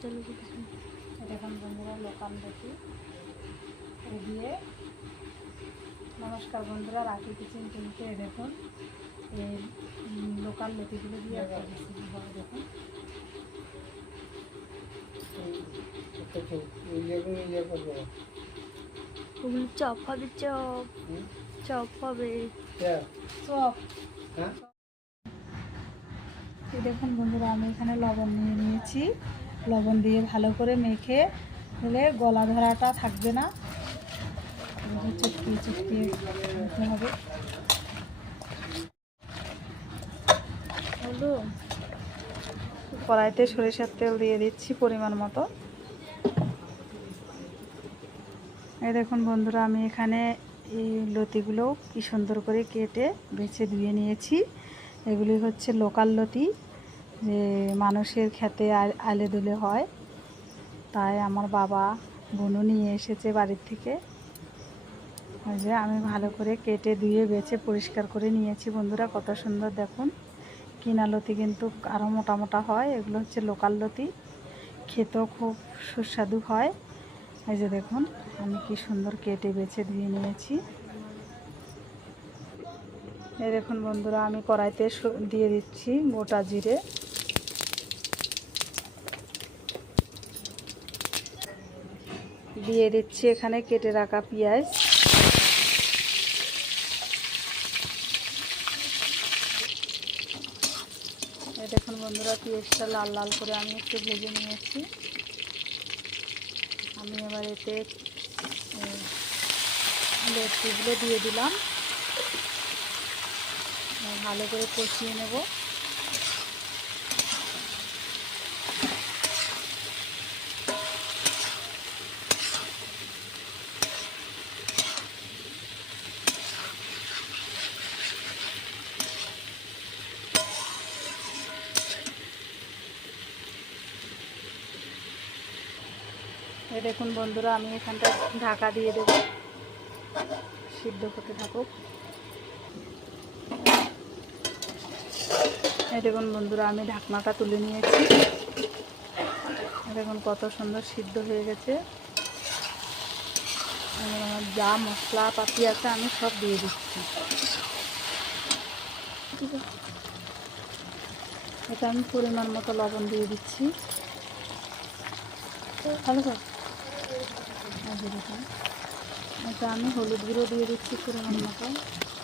দেখুন বন্ধুরা লোকাল লতি দিয়ে নমস্কার বন্ধুরা রাখি কিচেন টিমকে দেখুন। এই লোকাল লতিগুলো দিয়ে হবে দেখুন। চপ হবে চপ। চপ হবে চপ। এই দেখুন বন্ধুরা আমি এখানে লবণ নিয়ে নিয়েছি। লবণ দিয়ে ভালো করে মেখে নিলে গলা ধরাটা থাকবে না। চটকিয়ে চটকিয়ে নিতে হবে। কড়াইতে সরিষার তেল দিয়ে দিচ্ছি পরিমাণ মতো। এই দেখুন বন্ধুরা আমি এখানে এই লতিগুলো কি সুন্দর করে কেটে বেছে ধুয়ে নিয়েছি। এগুলি হচ্ছে লোকাল লতি। যে মানুষের খেতে আলে দুলে হয়। তাই আমার বাবা বোনও নিয়ে এসেছে বাড়ির থেকে। ওই যে আমি ভালো করে কেটে ধুয়ে বেছে পরিষ্কার করে নিয়েছি। বন্ধুরা, কত সুন্দর দেখুন। কিনা লতি কিন্তু আরও মোটা মোটা হয়। এগুলো হচ্ছে লোকাল লতি। খেতেও খুব সুস্বাদু হয়। এই যে দেখুন, আমি কি সুন্দর কেটে বেছে ধুয়ে নিয়েছি। এই দেখুন বন্ধুরা, আমি কড়াইতে দিয়ে দিচ্ছি গোটা জিরে। দিয়ে দিচ্ছি এখানে কেটে রাখা পেঁয়াজ। দেখুন বন্ধুরা, পেঁয়াজটা লাল লাল করে আমি একটু ভেজে নিয়েছি। আমি এবার এতে লতিগুলো দিয়ে দিলাম। ভালো করে কষিয়ে নেব। এই দেখুন বন্ধুরা, আমি এখানটা ঢাকা দিয়ে দেবো। সিদ্ধ করতে থাকুক। এই দেখুন বন্ধুরা, আমি ঢাকনাটা তুলে নিয়েছি। দেখুন কত সুন্দর সিদ্ধ হয়ে গেছে। যা মশলা পাতি আছে, আমি সব দিয়ে দিচ্ছি। এটা আমি পরিমাণ মতো লবণ দিয়ে দিচ্ছি। ভালো করে এটা আমি হলুদ গুঁড়ো দিয়ে দিচ্ছি পরিমাণ মতো।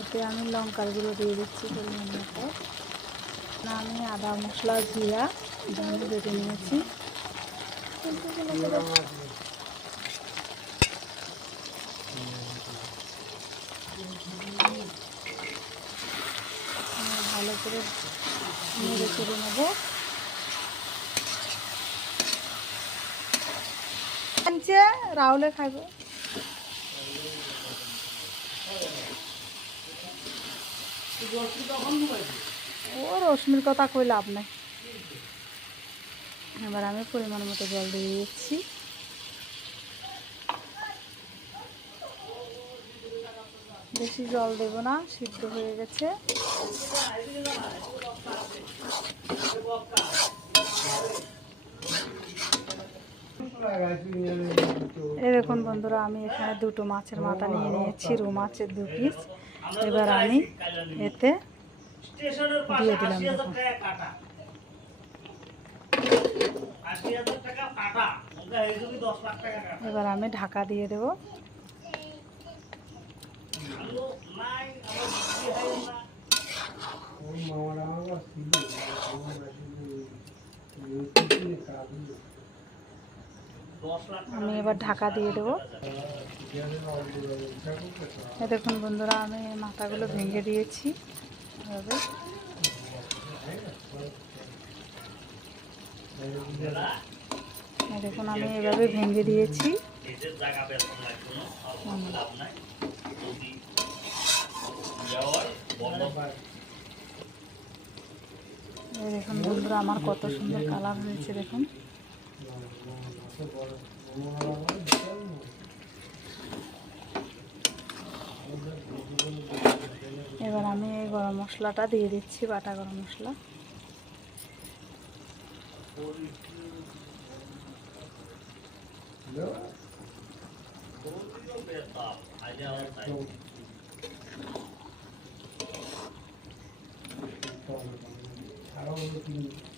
এতে আমি লঙ্কার গুঁড়ো দিয়ে দিচ্ছি পরিমাণ মতো। আমি আদা মশলা, জিরা ধনে বেটে নিয়েছি। আমি ভালো করে চেড়ে নেব। আনছে, রাহুলে ও রশ্মির কথা কই লাভ নাই। এবার আমি পরিমাণ মতো জল দিয়ে দিচ্ছি। বেশি জল দেব না, সিদ্ধ হয়ে গেছে। এই দেখুন বন্ধুরা, আমি এখানে দুটো মাছের মাথা নিয়ে নিয়েছি রু মাছের দু পিস এবার আমি এতে দিয়ে দিলাম এবার আমি ঢাকা দিয়ে দেব। আমি এবার ঢাকা দিয়ে দেবো। দেখুন বন্ধুরা, আমি মাথাগুলো ভেঙে দিয়েছি। এভাবে। দেখুন, আমি এভাবে ভেঙে দিয়েছি। দেখুন বন্ধুরা, আমার কত সুন্দর কালার হয়েছে, দেখুন। এবার আমি এই গরম মশলাটা দিয়ে দিচ্ছি বাটা গরম মশলা। মোবাইল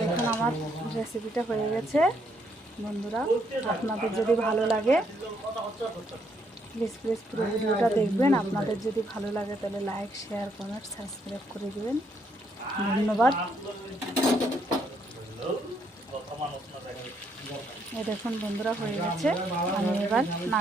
দেখুন আমার রেসিপিটা হয়ে গেছে বন্ধুরা। আপনাদের যদি ভালো লাগে প্লিজ প্লিজ পুরো ভিডিওটা দেখবেন। আপনাদের যদি ভালো লাগে তাহলে লাইক শেয়ার কমেন্ট সাবস্ক্রাইব করে দেবেন। ধন্যবাদ। এই দেখুন বন্ধুরা হয়ে গেছে। আমি এবার নামিয়ে